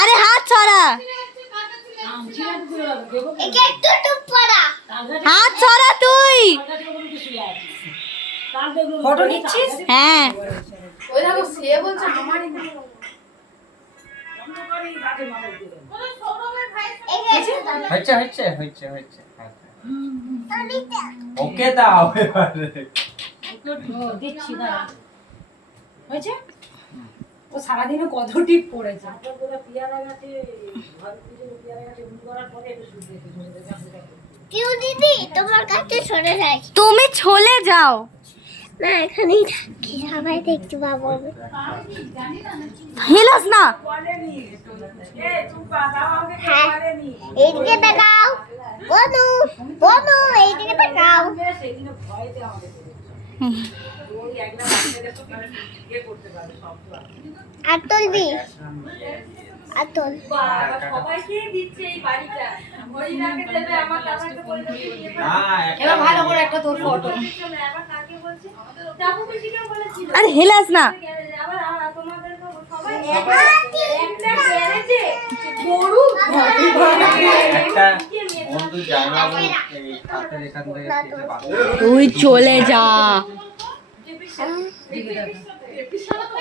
আরে হাত ছড়া, হাত ছড়া তুই। ফটো নিচ্ছিস? হ্যাঁ ওই দেখো সে বলছে আমারই হচ্ছে হচ্ছে হচ্ছে হচ্ছে ওকে দাও এবারে দিচ্ছি দাঁড়া। হয়েছে? ও সারাদিনে কত টিপ পড়েছে। দিদি তোমার কাছে সরে যাই, তুমি চলে যাও। না এখানেই থাকি, সবাই দেখতে পাবো। হিলাস না। হ্যাঁ এইদিকে তাকাও, বনু বনু এইদিকে তাকাও। আর তুলবি, আর তুল। এবার ভালো করে একটা তোর ফটো। আরে হিলাস না। একটা বন্ধু জানা এই হাতের এখান থেকে কেটে বাঁধা। তুই চলে যা,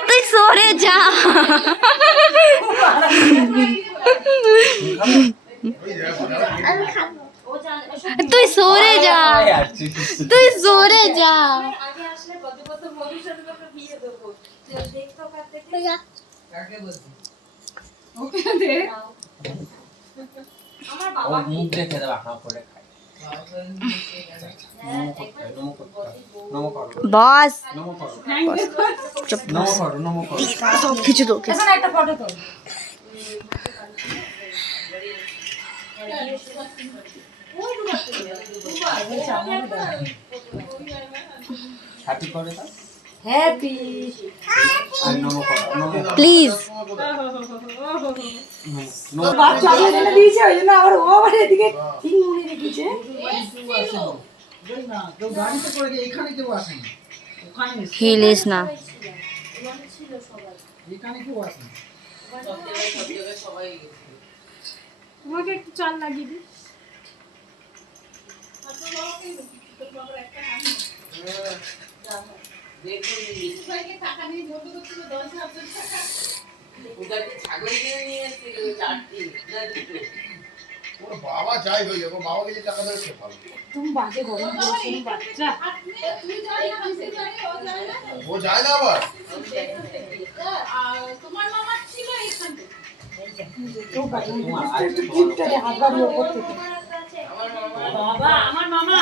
তুই সরে যা। আমি খাবো। তুই সরে যা, তুই সরে যা। ও মুখ দেখে দাও হাঁ করে খায়। নমো করো বস নমো করো নমো করো সব কিছু তোকে। এখন একটা ফটো তোল। হ্যাপি করে দাও হ্যাপি। আর নমো করো নমো করো প্লিজ। নমো বাচ্চা আমাদের দিয়েছে, ওই জন্য আবার ও আবার এদিকে তিন মুড়ি রেখেছে। হিলিস না। তোমাকে একটু চাল লাগিয়ে দিই। বাবা যাই হয়ে যাবো, বাবাকে যে টাকা দেবে সে ভালো। তুমি বাজে গরম করছো বাচ্চা। ও যায় না আবার। তোমার মামা ছিল এইখানে। একটু টিপটা দে হাত বাড়িয়ে ওপর থেকে। বাবা আমার মামা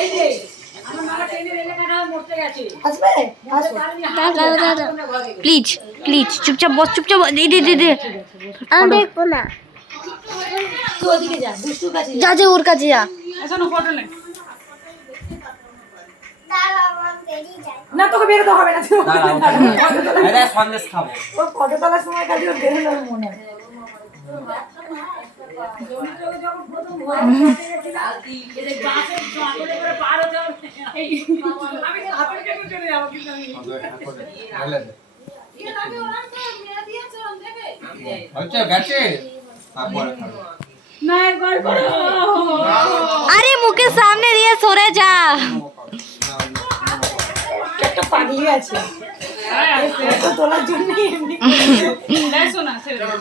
এই যে আমার মামা ট্রেনের এলাকাটা মরতে গেছে। আসবে? আসবে। প্লিজ প্লিজ চুপচাপ বস, চুপচাপ দে দে দে দে। আমি দেখবো না। তুই ওদিকে যা, দুষ্টুর কাছে যা। যা যা ওর কাছে যা। এখনো ফটো নেই। না তোকে বেরোতে হবে না। তুই দাঁড়াও আরে সন্দেশ খাবো ও ফটো তোলার সময় কাজে ওর বেরোলো মনে হয়। যখন প্রথম ঘরে গেছিলাম, এই যে বাসের জঙ্গলে করে পার হতে হবে। আমি তো হাতের কাছে চলে যাবো কিন্তু আমি। হচ্ছে গেছে তারপরে খাবো না একবার করো। আরে মুখের সামনে দিয়ে সরে যা। একটা পাগলি আছে ফটো তোলার জন্য এমনি দেখো না ছেড়ে দাও।